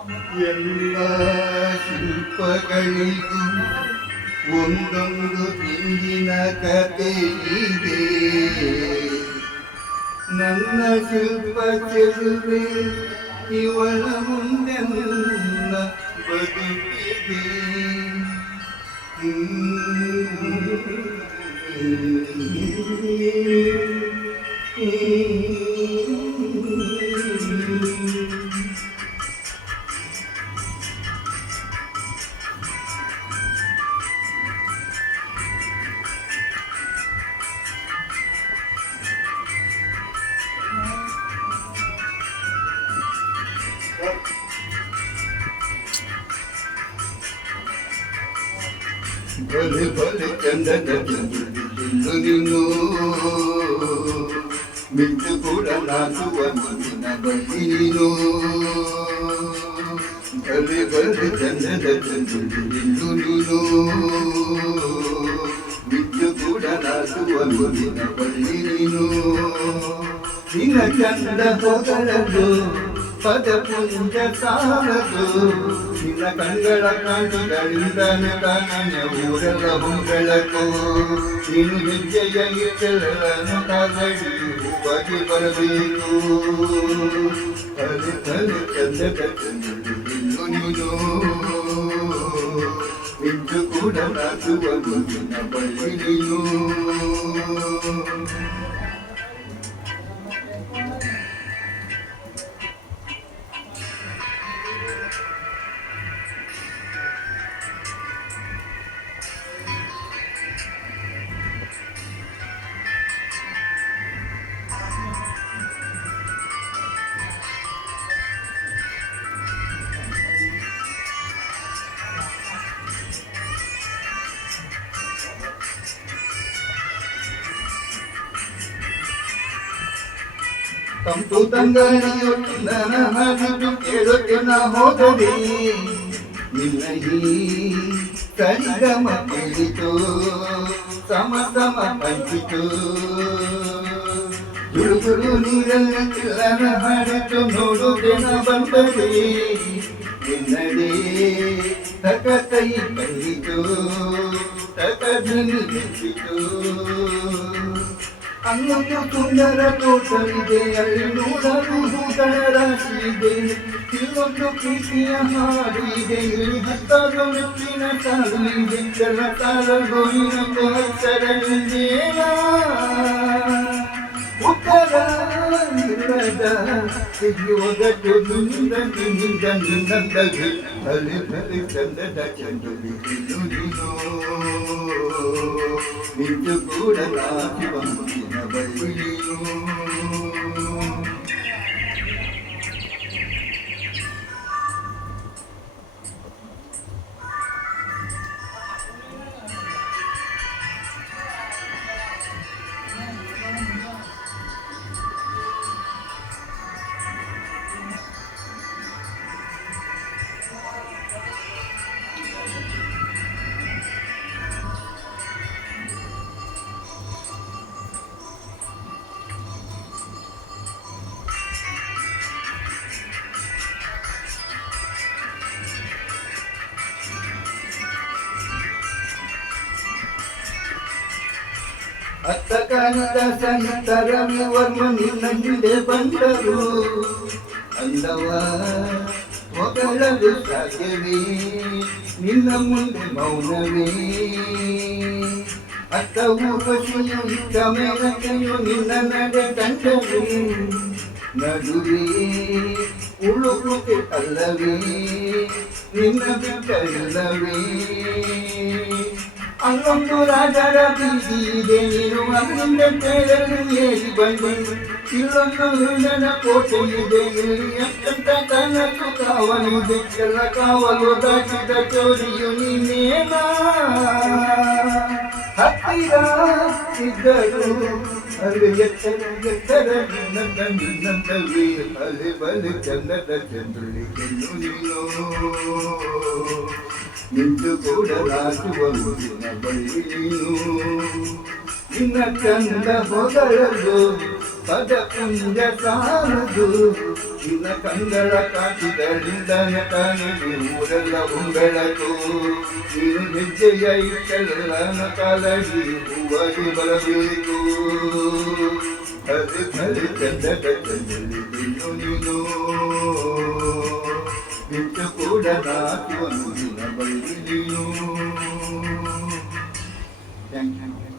ಎಲ್ಲ ಶಿಲ್ಪಗಳಿಗೂ ಒಂದೊಂದು ಹಿಂದಿನ ಕತೆ ಇದೆ. ನನ್ನ ಶಿಲ್ಪ ಚೆಲುವೆ ಇವಳ ಮುಂದೆ ನನ್ನ ಬದುಕಿದೆ. ಬಲೆ ಬಲೆ ಚಂದದ ಚಂದ್ರುಡಿಲ್ಲು ನೀನು ಮಿಂಚು ಕೂಡ ನಾಚುವ ಮುಂದಿನ ಬಳಿ ನೀನು. ಬಲೆ ಬಲೆ ಚಂದದ ಚಂದ್ರುಡಿಲ್ಲು ನೀನು ಮಿಂಚು ಕೂಡ ನಾಚುವ ಮುಂದಿನ ಬಳಿ ನೀನು. ನಿನ್ನ ಚಂದ ಹೊಗಳಲು ಪದಪುಂಜ ಸಾಲದು. ನಿನ್ನ ಕಣ್ಗಳ ಕಾಣಿಗಳಿಂದನೇ ಕಾಣನ ಊರೆಲ್ಲ ಬೆಳಕು. ನೀನು ಹೆಜ್ಜೆಯ ಇಟ್ಟೆಲ್ಲನು ಕಾಗಡಿ ಹೂವಾಗಿ ಬರಬೇಕು. ತಲೆ ತಲೆ ಚಂದದ ಚಂದ್ರುಡಿಲ್ಲು ನೀನು ಮಿಂಚು ಕೂಡ ನಾಚುವ ಮುಂದಿನ ಬಳಿ ನೀನು. ತಂಪು ತಂಗಾಳಿಯೊಟ್ಟು ನನ್ನ ಹಾಡಿದು ಕೇಳೋಕೆ ನಾ ಹೋಗದೆ. ನಿನ್ನ ಈ ಸರಿಗಮ ಕೇಳಿತು ಸಮ ಸಮ ಪಂಚಿತು. ಗುಳುಗುಳು ನೀರಲ್ಲಿ ಚಿಲ್ಲರ ಹಾಡಿತು ನೋಡೋಕೆ ನಾ ಬಂದರೆ. ನಿನ್ನದೇ ತಕ ಕೈ ಕಂಡಿತು ತಕ ಧ್ವನಿ ಬೆಚ್ಚಿತು. ಅಲ್ಲೊಂದು ಸುಂದರ ತೋಟವಿದೆ, ಅಲ್ಲಿ ನೋಡಲು ಹೂಗಳ ರಾಶಿ ಇದೆ. ಇಲ್ಲೊಂದು ಪ್ರೀತಿಯ ಹಾಡು ಇದೆ, ಇಲ್ಲಿ ಹತ್ತಾರು ಮೆಚ್ಚಿನ ಸಾಲು ಇದೆ. ಕೆಲ ಕಾಲ ಗೋವಿನ ಅಕ್ಷರವಿದೇನ ಉತ್ತರ ಇಲ್ಲದ ಸಿಗುವುದಕ್ಕೆ ನಿಂದ ನಿಂದ ನಿನ್ನಂದಗೆ. ಅಲ್ಲಿ ಬಲಿ ಚಂದದ ಚಂದ್ರುಡಿಲ್ಲು ನೀನು ಮಿಂಚು ಕೂಡ ನಾಚುವ ಮುಂದಿನ ಬಳಿ ನೀನು. ಅತ್ತ ಕಾಣದ ಸಂತರವಿ ವರ್ಮ ನಿನ್ನ ಹಿಂದೆ ಬಂದರು. ಅಂದವ ಹೊಗಳಲು ಸಾಧ್ಯವೇ ನಿನ್ನ ಮುಂದೆ ಮೌನವೇ. ಅತ್ತ ಊರ್ವಶಿಯು ಇತ್ತ ಮೇಲಕೆಯು ನಿನ್ನ ನಡೆ ಕಂಡವೇ. ನಡುವೆ ಉಳುಕುಕೆ ಅಲ್ಲವೇ ನಿನ್ನ ಬಿಟ್ಟಲ್ಲವೇ. ಅಲ್ಲೊಂದು ರಾಜರ ಬೀದಿ ಇದೆ, ನೀನು ಅಲ್ಲಿಂದ ಕೇಳಲು ಏರಿ ಬಂದು. ಇಲ್ಲೊಂದು ನನ್ನ ಕೋಟೆ ಇದೆ, ಇಲ್ಲಿ ಅತ್ಯಂತ ಕನಸು ಕಾವಲಿದೆ. ಎಲ್ಲ ಕಾವಲು ದಾಟಿದ ಚೋರಿಯು ನೀನೇನ. ಹತ್ತಿರ ಇದ್ದರು ಅಲ್ಲಿ ಎತ್ತರ ಎತ್ತರ ನಿನ್ನಂತವೇ. ಅಲ್ಲಿ ಬಲಿ ಚಂದದ ಚಂದ್ರುಡಿಲ್ಲು ನೀನು ಮಿಂಚು ಕೂಡ ನಾಚುವ ಮುಂದಿನ ಬಳಿ ನೀನು. ನಿನ್ನ ಚಂದ ಹೊಗಳಲು ಪದ ಪುಂಜ ಸಾಲದು. ನಿನ್ನ ಕಂಗಳ ಕಾಂತಿಗಳಿಂದ ನಟನೆಗೆ ಊರೆಲ್ಲ ಉಂಬೆಳಕು ನೀನು ಹೆಜ್ಜೆಯ ಇಟ್ಟೆಲ್ಲ ಕಾಲಡಿ ಹೂವಾಗಿ ಬರಬೇಕು ಹರಿ ಹರಿ ಚಂದದ ಚಂದಲ್ಲಿ ನೀನು ನಿತ್ಯ ಕೂಡ ನಾಚುವ ಮುಂದಿನ ಬಳ್ಳಿ ನೀನು. Thank you.